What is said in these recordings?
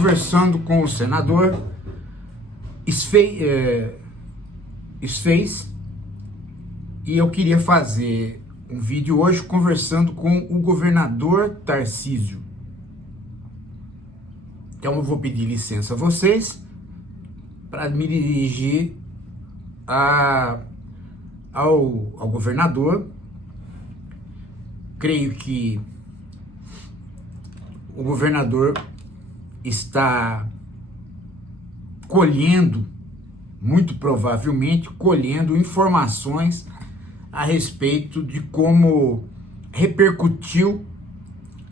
conversando com o senador Sfeis, e eu queria fazer um vídeo hoje conversando com o governador Tarcísio. Então eu vou pedir licença a vocês para me dirigir ao governador. Creio que o governador está colhendo, muito provavelmente, colhendo informações a respeito de como repercutiu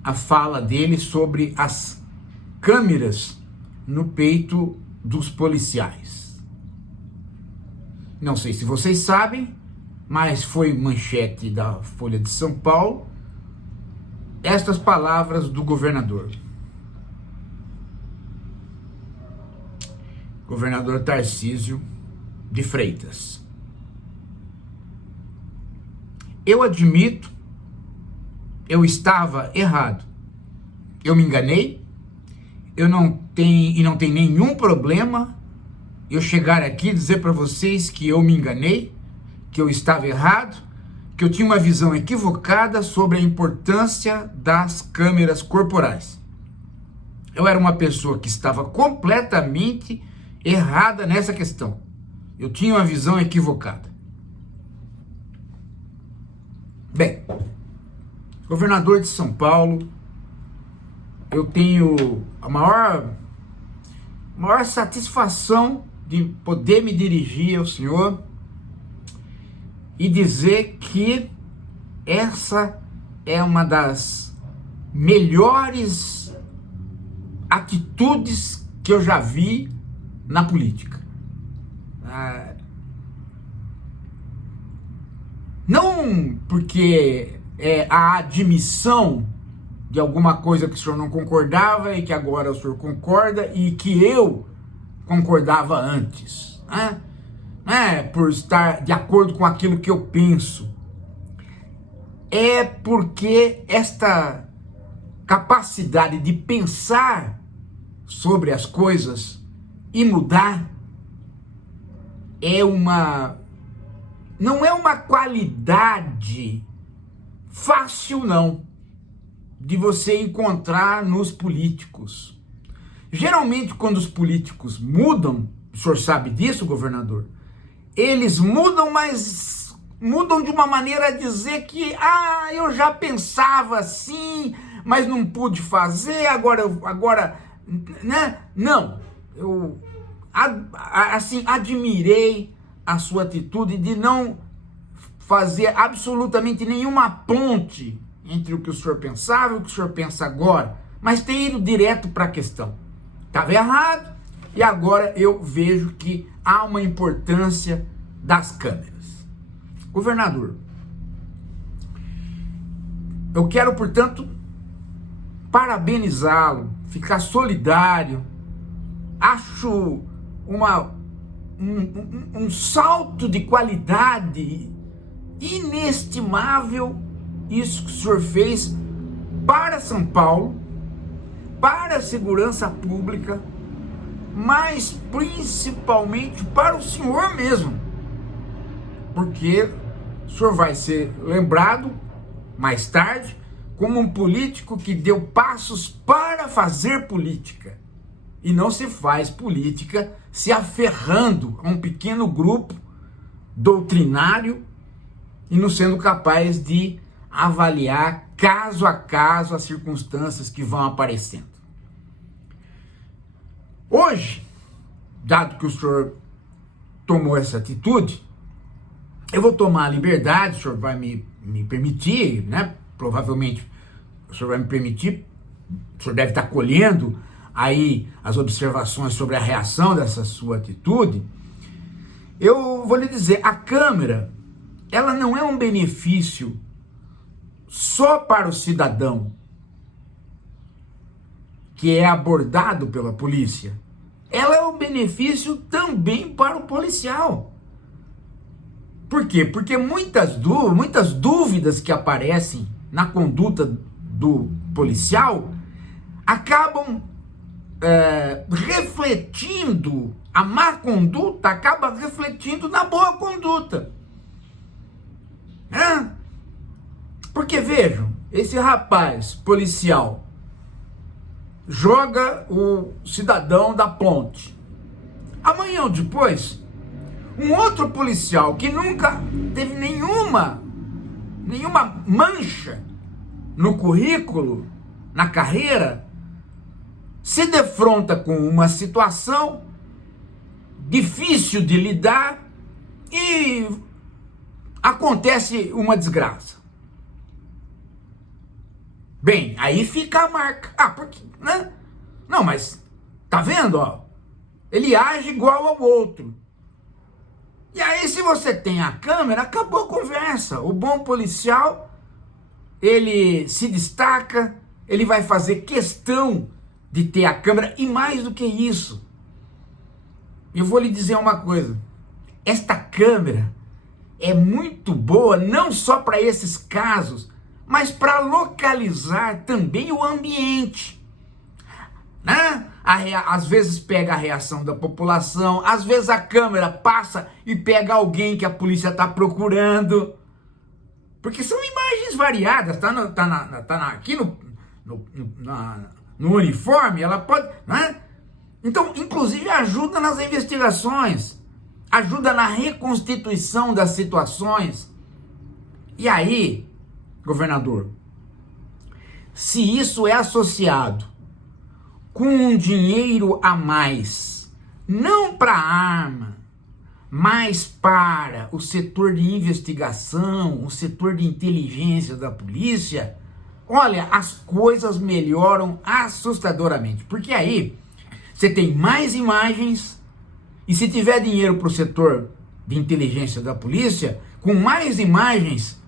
a fala dele sobre as câmeras no peito dos policiais. Não sei se vocês sabem, mas foi manchete da Folha de São Paulo estas palavras do governador. Governador Tarcísio de Freitas. Eu admito, eu estava errado. Eu me enganei. Não tem nenhum problema eu chegar aqui e dizer para vocês que eu me enganei, que eu estava errado, que eu tinha uma visão equivocada sobre a importância das câmeras corporais. Eu era uma pessoa que estava completamente errada nessa questão. Eu tinha uma visão equivocada. Bem, governador de São Paulo, eu tenho a maior satisfação de poder me dirigir ao senhor e dizer que essa é uma das melhores atitudes que eu já vi na política. Não porque é a admissão de alguma coisa que o senhor não concordava e que agora o senhor concorda e que eu concordava antes, né? Não é por estar de acordo com aquilo que eu penso, é porque esta capacidade de pensar sobre as coisas e mudar não é uma qualidade fácil, não, de você encontrar nos políticos. Geralmente, quando os políticos mudam, o senhor sabe disso, governador, eles mudam, mas mudam de uma maneira a dizer que, eu já pensava assim, mas não pude fazer, agora, né? Não, eu, assim, admirei a sua atitude de não fazer absolutamente nenhuma ponte entre o que o senhor pensava e o que o senhor pensa agora, mas ter ido direto para a questão. Estava errado e agora eu vejo que há uma importância das câmeras. Governador, eu quero, portanto, parabenizá-lo, ficar solidário. Acho um salto de qualidade inestimável isso que o senhor fez para São Paulo, para a segurança pública, mas principalmente para o senhor mesmo, porque o senhor vai ser lembrado mais tarde como um político que deu passos para fazer política, e não se faz política se aferrando a um pequeno grupo doutrinário e não sendo capaz de avaliar caso a caso as circunstâncias que vão aparecendo. Hoje, dado que o senhor tomou essa atitude, eu vou tomar a liberdade, o senhor vai me permitir, né? Provavelmente o senhor vai me permitir, o senhor deve estar colhendo aí as observações sobre a reação dessa sua atitude. Eu vou lhe dizer, a câmera, ela não é um benefício só para o cidadão que é abordado pela polícia. Ela é um benefício também para o policial. Por quê? Porque muitas dúvidas que aparecem na conduta do policial acabam refletindo, a má conduta acaba refletindo na boa conduta. Porque vejam, esse rapaz policial joga o cidadão da ponte. Amanhã ou depois, um outro policial que nunca teve nenhuma mancha no currículo, na carreira, se defronta com uma situação difícil de lidar e acontece uma desgraça. Bem, aí fica a marca. Porque, né? Não, mas tá vendo, ó? Ele age igual ao outro. E aí, se você tem a câmera, acabou a conversa. O bom policial, ele se destaca, ele vai fazer questão de ter a câmera, e mais do que isso, eu vou lhe dizer uma coisa: esta câmera é muito boa não só para esses casos, mas para localizar também o ambiente, né? Às vezes pega a reação da população, às vezes a câmera passa e pega alguém que a polícia está procurando, porque são imagens variadas, aqui no uniforme, ela pode, né? Então, inclusive ajuda nas investigações, ajuda na reconstituição das situações. E aí, governador, se isso é associado com um dinheiro a mais, não para arma, mas para o setor de investigação, o setor de inteligência da polícia, olha, as coisas melhoram assustadoramente. Porque aí você tem mais imagens, e se tiver dinheiro para o setor de inteligência da polícia, com mais imagens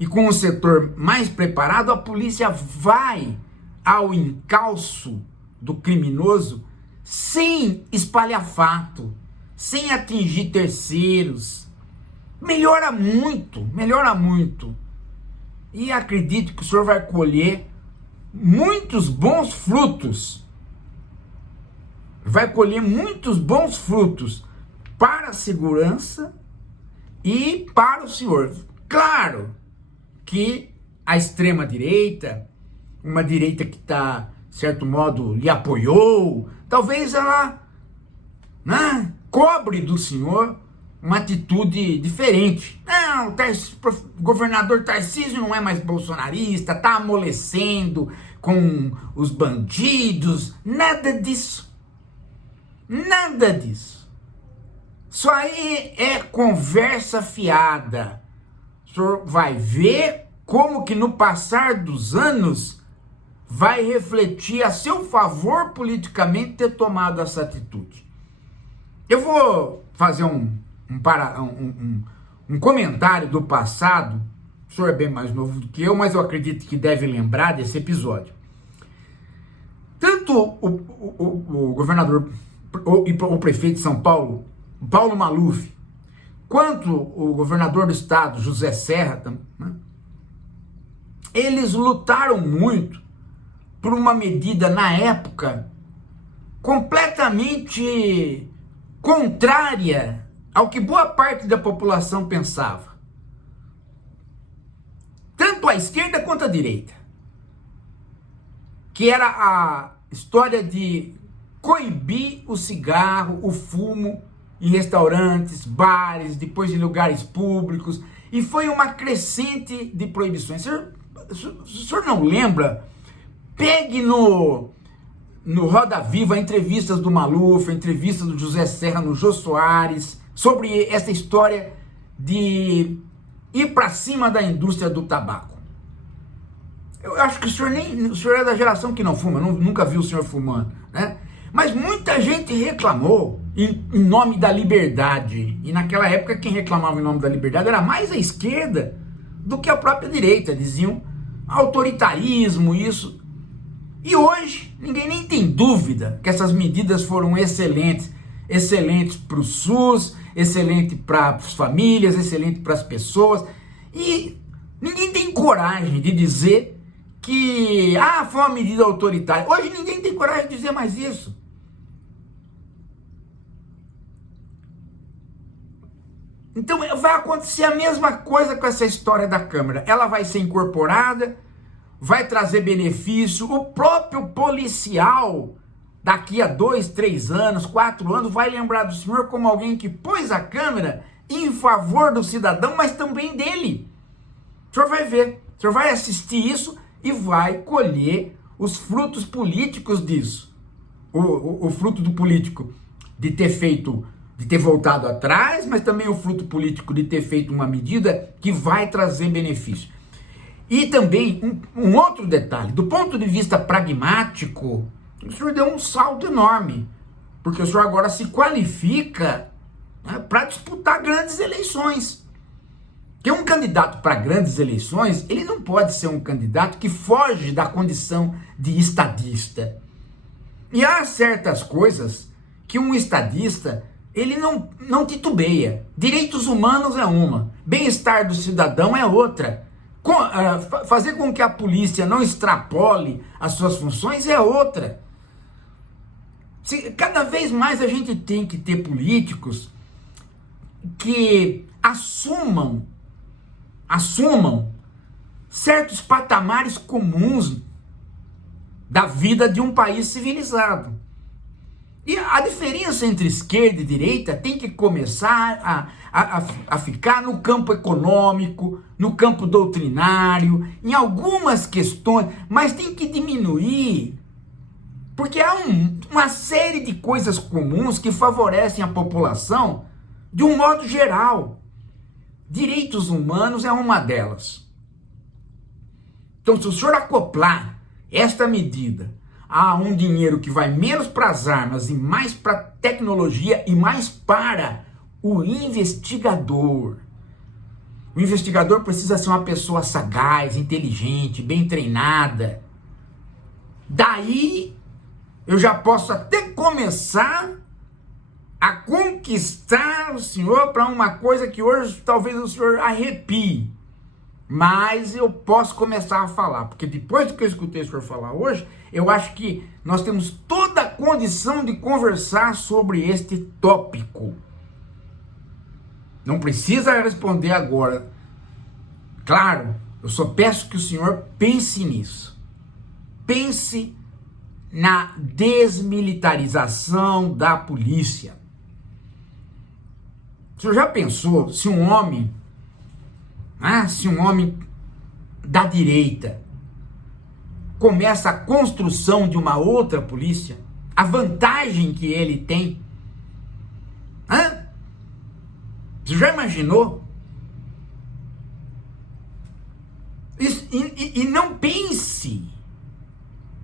e com o setor mais preparado, a polícia vai ao encalço do criminoso sem espalhafato, sem atingir terceiros. Melhora muito, melhora muito. E acredito que o senhor vai colher muitos bons frutos. Vai colher muitos bons frutos para a segurança e para o senhor. Claro que a extrema-direita, uma direita que está, de certo modo, lhe apoiou, talvez ela, né, cobre do senhor uma atitude diferente. Não, o governador Tarcísio não é mais bolsonarista, está amolecendo com os bandidos, nada disso. Nada disso. Isso aí é conversa fiada. O senhor vai ver como que no passar dos anos vai refletir a seu favor politicamente ter tomado essa atitude. Eu vou fazer um comentário do passado. O senhor é bem mais novo do que eu, mas eu acredito que deve lembrar desse episódio. Tanto o governador e o prefeito de São Paulo, Paulo Maluf, quanto o governador do estado, José Serra, né, eles lutaram muito por uma medida, na época, completamente contrária ao que boa parte da população pensava. Tanto a esquerda quanto a direita. Que era a história de coibir o cigarro, o fumo em restaurantes, bares, depois em lugares públicos, e foi uma crescente de proibições. Se o senhor não lembra, pegue no Roda Viva entrevistas do Maluf, entrevistas do José Serra no Jô Soares, sobre essa história de ir para cima da indústria do tabaco. Eu acho que o senhor é da geração que não fuma, nunca vi o senhor fumando, né? Mas muita gente reclamou em nome da liberdade. E naquela época quem reclamava em nome da liberdade era mais a esquerda do que a própria direita. Diziam autoritarismo, isso. E hoje ninguém nem tem dúvida que essas medidas foram excelentes. Excelentes para o SUS, excelente para as famílias, excelente para as pessoas. E ninguém tem coragem de dizer que foi uma medida autoritária. Hoje ninguém tem coragem de dizer mais isso. Então vai acontecer a mesma coisa com essa história da Câmara. Ela vai ser incorporada, vai trazer benefício, o próprio policial daqui a 2, 3 anos, 4 anos, vai lembrar do senhor como alguém que pôs a Câmara em favor do cidadão, mas também dele. O senhor vai ver, o senhor vai assistir isso e vai colher os frutos políticos disso. O fruto do político de ter voltado atrás, mas também o fruto político de ter feito uma medida que vai trazer benefício. E também um outro detalhe, do ponto de vista pragmático, o senhor deu um salto enorme, porque o senhor agora se qualifica, né, para disputar grandes eleições. Porque um candidato para grandes eleições, ele não pode ser um candidato que foge da condição de estadista. E há certas coisas que um estadista, ele não titubeia. Direitos humanos é uma, bem-estar do cidadão é outra. Fazer com que a polícia não extrapole as suas funções é outra. Cada vez mais a gente tem que ter políticos que assumam certos patamares comuns da vida de um país civilizado. E a diferença entre esquerda e direita tem que começar a ficar no campo econômico, no campo doutrinário, em algumas questões, mas tem que diminuir, porque há uma série de coisas comuns que favorecem a população de um modo geral. Direitos humanos é uma delas. Então, se o senhor acoplar esta medida a um dinheiro que vai menos para as armas e mais para tecnologia e mais para o investigador. O investigador precisa ser uma pessoa sagaz, inteligente, bem treinada. Daí eu já posso até começar a conquistar o senhor para uma coisa que hoje talvez o senhor arrepie. Mas eu posso começar a falar, porque depois do que eu escutei o senhor falar hoje, eu acho que nós temos toda a condição de conversar sobre este tópico. Não precisa responder agora. Claro, eu só peço que o senhor pense nisso. Pense na desmilitarização da polícia. O senhor já pensou se um homem da direita começa a construção de uma outra polícia, a vantagem que ele tem? Você já imaginou? E não pense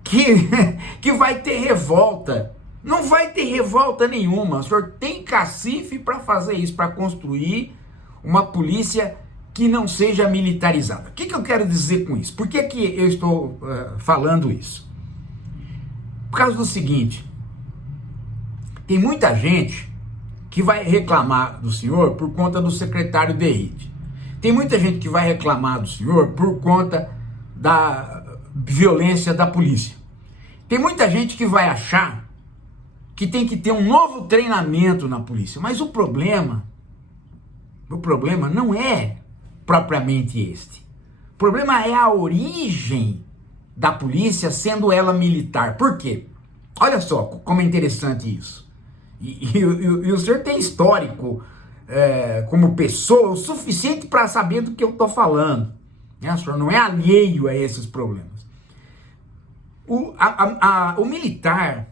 que vai ter revolta. Não vai ter revolta nenhuma. O senhor tem cacife para fazer isso, para construir uma polícia que não seja militarizada. O que eu quero dizer com isso? Por que eu estou falando isso? Por causa do seguinte: tem muita gente que vai reclamar do senhor por conta do secretário de elite. Tem muita gente que vai reclamar do senhor por conta da violência da polícia. Tem muita gente que vai achar que tem que ter um novo treinamento na polícia. Mas o problema não é propriamente este. O problema é a origem da polícia, sendo ela militar. Por quê? Olha só como é interessante isso. E o senhor tem histórico como pessoa o suficiente para saber do que eu estou falando. O senhor não é alheio a esses problemas. O militar,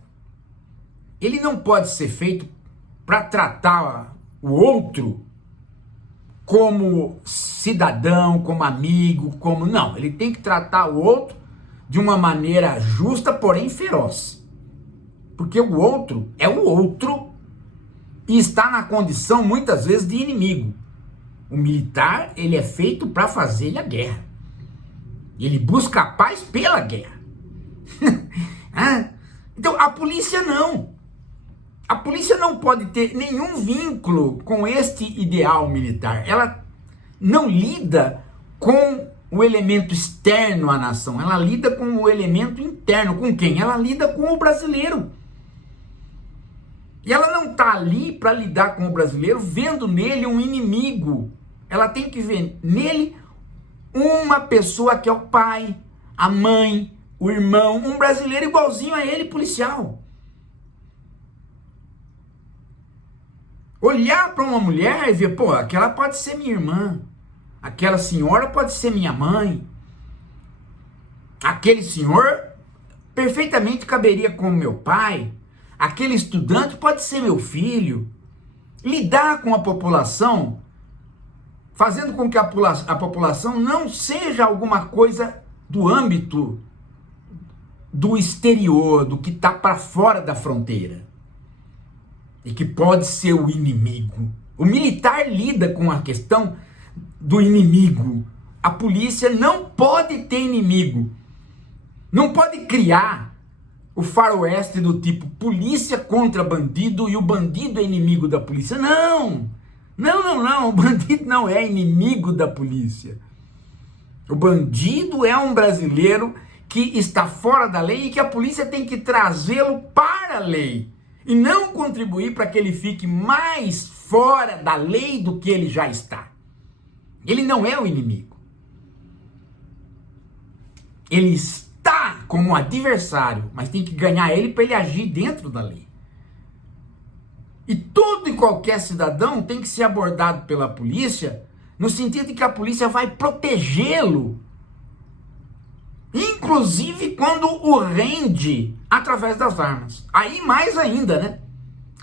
ele não pode ser feito para tratar o outro como cidadão, como amigo, não. Ele tem que tratar o outro de uma maneira justa, porém feroz. Porque o outro é o outro e está na condição, muitas vezes, de inimigo. O militar, ele é feito para fazer a guerra. Ele busca a paz pela guerra. Então, a polícia não. A polícia não pode ter nenhum vínculo com este ideal militar. Ela não lida com o elemento externo à nação. Ela lida com o elemento interno. Com quem? Ela lida com o brasileiro. E ela não está ali para lidar com o brasileiro vendo nele um inimigo. Ela tem que ver nele uma pessoa que é o pai, a mãe, o irmão, um brasileiro igualzinho a ele, policial. Olhar para uma mulher e ver, pô, aquela pode ser minha irmã, aquela senhora pode ser minha mãe, aquele senhor perfeitamente caberia como meu pai, aquele estudante pode ser meu filho. Lidar com a população, fazendo com que a população não seja alguma coisa do âmbito do exterior, do que está para fora da fronteira. E que pode ser o inimigo. O militar lida com a questão do inimigo. A polícia não pode ter inimigo. Não pode criar o faroeste do tipo polícia contra bandido e o bandido é inimigo da polícia. Não! Não. O bandido não é inimigo da polícia. O bandido é um brasileiro que está fora da lei e que a polícia tem que trazê-lo para a lei. E não contribuir para que ele fique mais fora da lei do que ele já está. Ele não é o inimigo. Ele está como adversário, mas tem que ganhar ele para ele agir dentro da lei. E todo e qualquer cidadão tem que ser abordado pela polícia no sentido de que a polícia vai protegê-lo. Inclusive quando o rende através das armas. Aí mais ainda, né?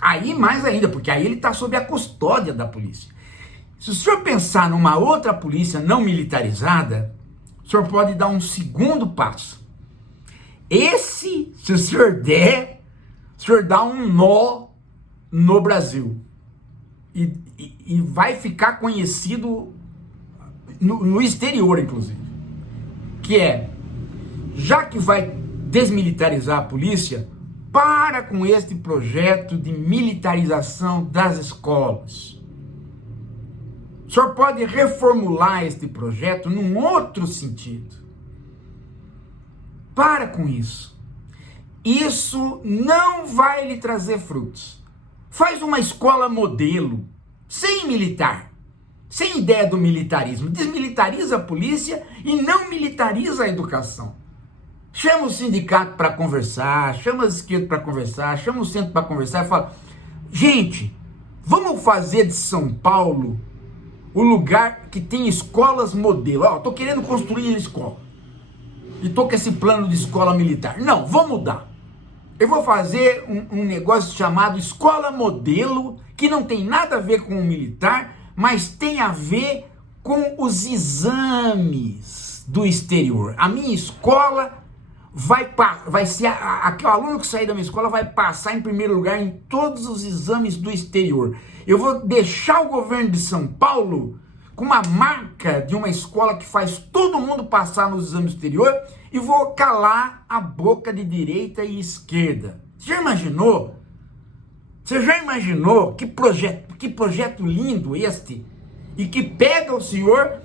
Aí mais ainda, porque aí ele está sob a custódia da polícia. Se o senhor pensar numa outra polícia não militarizada, o senhor pode dar um segundo passo. Esse, se o senhor der, o senhor dá um nó no Brasil. E vai ficar conhecido no exterior, inclusive. Que é, já que vai desmilitarizar a polícia, para com este projeto de militarização das escolas. O senhor pode reformular este projeto num outro sentido. Para com isso. Isso não vai lhe trazer frutos. Faz uma escola modelo, sem militar, sem ideia do militarismo. Desmilitariza a polícia e não militariza a educação. Chama o sindicato para conversar, chama as esquerdas para conversar, chama o centro para conversar e fala, gente, vamos fazer de São Paulo o lugar que tem escolas modelo. Ó, tô querendo construir escola. E tô com esse plano de escola militar. Não, vou mudar. Eu vou fazer um negócio chamado escola modelo, que não tem nada a ver com o militar, mas tem a ver com os exames do exterior. A minha escola vai ser, aquele aluno que sair da minha escola vai passar em primeiro lugar em todos os exames do exterior. Eu vou deixar o governo de São Paulo com uma marca de uma escola que faz todo mundo passar nos exames do exterior e vou calar a boca de direita e esquerda. Você já imaginou? Você já imaginou que projeto lindo este? E que pega o senhor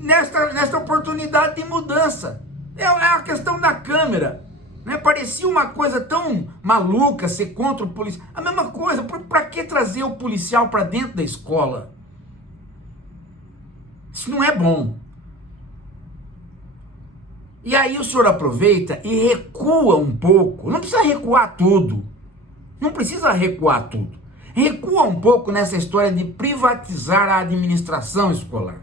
nesta oportunidade de mudança. É a questão da câmera, né? Parecia uma coisa tão maluca ser contra o policial. A mesma coisa, para que trazer o policial para dentro da escola? Isso não é bom. E aí o senhor aproveita e recua um pouco. Não precisa recuar tudo. Não precisa recuar tudo. Recua um pouco nessa história de privatizar a administração escolar.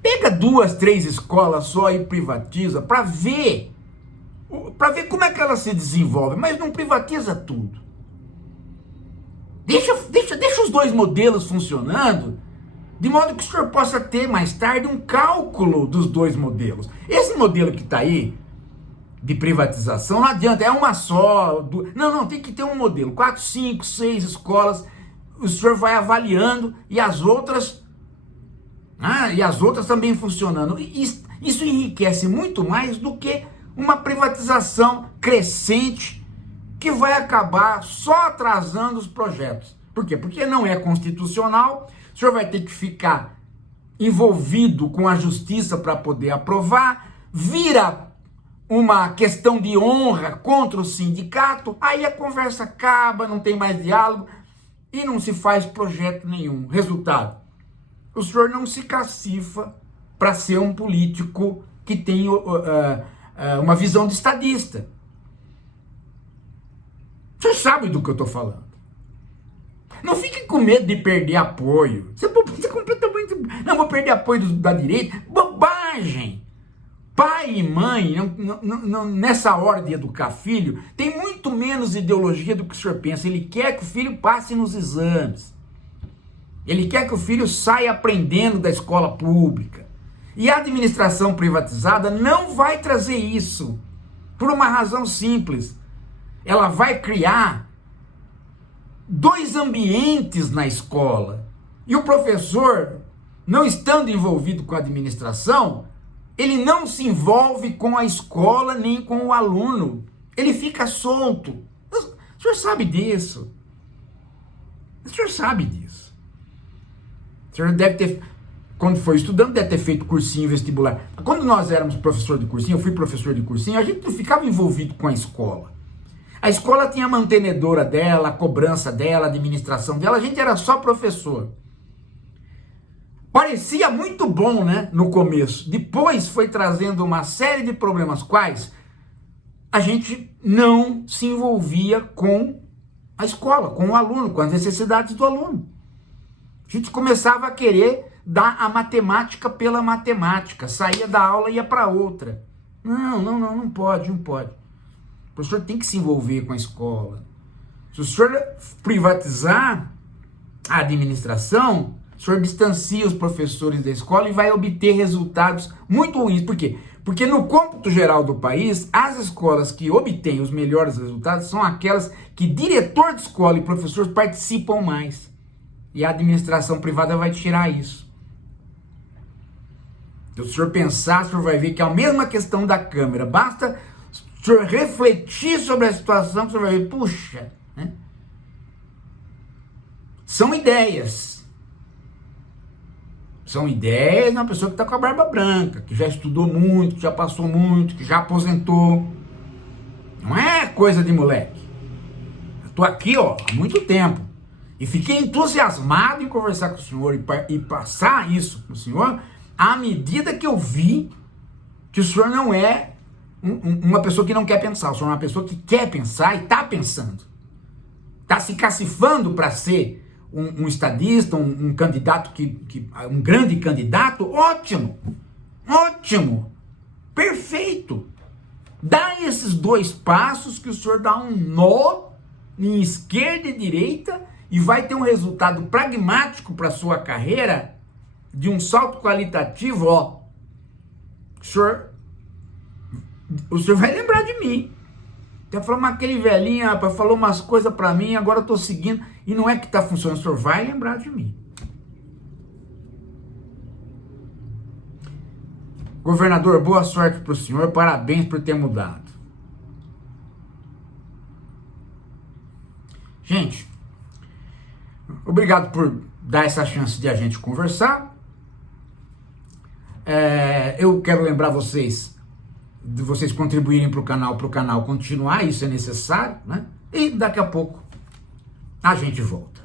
Pega 2, 3 escolas só e privatiza para ver como é que ela se desenvolve, mas não privatiza tudo. Deixa os dois modelos funcionando, de modo que o senhor possa ter mais tarde um cálculo dos dois modelos. Esse modelo que está aí, de privatização, não adianta, é uma só. Não, tem que ter um modelo. 4, 5, 6 escolas, o senhor vai avaliando e as outras também funcionando. Isso enriquece muito mais do que uma privatização crescente que vai acabar só atrasando os projetos. Por quê? Porque não é constitucional, o senhor vai ter que ficar envolvido com a justiça para poder aprovar, vira uma questão de honra contra o sindicato, aí a conversa acaba, não tem mais diálogo e não se faz projeto nenhum. Resultado, o senhor não se cacifa para ser um político que tem uma visão de estadista. Você sabe do que eu estou falando. Não fique com medo de perder apoio. Você é completamente... Não, vou perder apoio da direita. Bobagem! Pai e mãe, nessa hora de educar filho, tem muito menos ideologia do que o senhor pensa. Ele quer que o filho passe nos exames. Ele quer que o filho saia aprendendo da escola pública. E a administração privatizada não vai trazer isso. Por uma razão simples. Ela vai criar dois ambientes na escola. E o professor, não estando envolvido com a administração, ele não se envolve com a escola nem com o aluno. Ele fica solto. O senhor sabe disso. O senhor sabe disso. O senhor deve ter, quando foi estudando, deve ter feito cursinho vestibular. Quando nós éramos professor de cursinho, eu fui professor de cursinho, a gente não ficava envolvido com a escola. A escola tinha a mantenedora dela, a cobrança dela, a administração dela, a gente era só professor. Parecia muito bom, né, no começo. Depois foi trazendo uma série de problemas, quais a gente não se envolvia com a escola, com o aluno, com as necessidades do aluno. A gente começava a querer dar a matemática pela matemática, saía da aula e ia para outra. Não pode. O professor tem que se envolver com a escola. Se o senhor privatizar a administração, o senhor distancia os professores da escola e vai obter resultados muito ruins. Por quê? Porque no cômputo geral do país, as escolas que obtêm os melhores resultados são aquelas que diretor de escola e professores participam mais. E a administração privada vai tirar isso. Se o senhor pensar, o senhor vai ver que é a mesma questão da Câmara. Basta o senhor refletir sobre a situação, que o senhor vai ver, puxa, né? São ideias. São ideias de uma pessoa que está com a barba branca, que já estudou muito, que já passou muito, que já aposentou. Não é coisa de moleque. Eu estou aqui, ó, há muito tempo. E fiquei entusiasmado em conversar com o senhor e passar isso para o senhor à medida que eu vi que o senhor não é uma pessoa que não quer pensar. O senhor é uma pessoa que quer pensar e está pensando. Está se cacifando para ser um estadista, um candidato, um grande candidato. Ótimo! Ótimo! Perfeito! Dá esses dois passos que o senhor dá um nó em esquerda e direita e vai ter um resultado pragmático para sua carreira de um salto qualitativo, ó. O senhor vai lembrar de mim. Até falou, mas aquele velhinho, rapaz, falou umas coisas para mim, agora eu tô seguindo e não é que tá funcionando. O senhor vai lembrar de mim. Governador, boa sorte pro senhor, parabéns por ter mudado. Gente, obrigado por dar essa chance de a gente conversar. Eu quero lembrar vocês, de vocês contribuírem para o canal continuar, isso é necessário, né? E daqui a pouco a gente volta.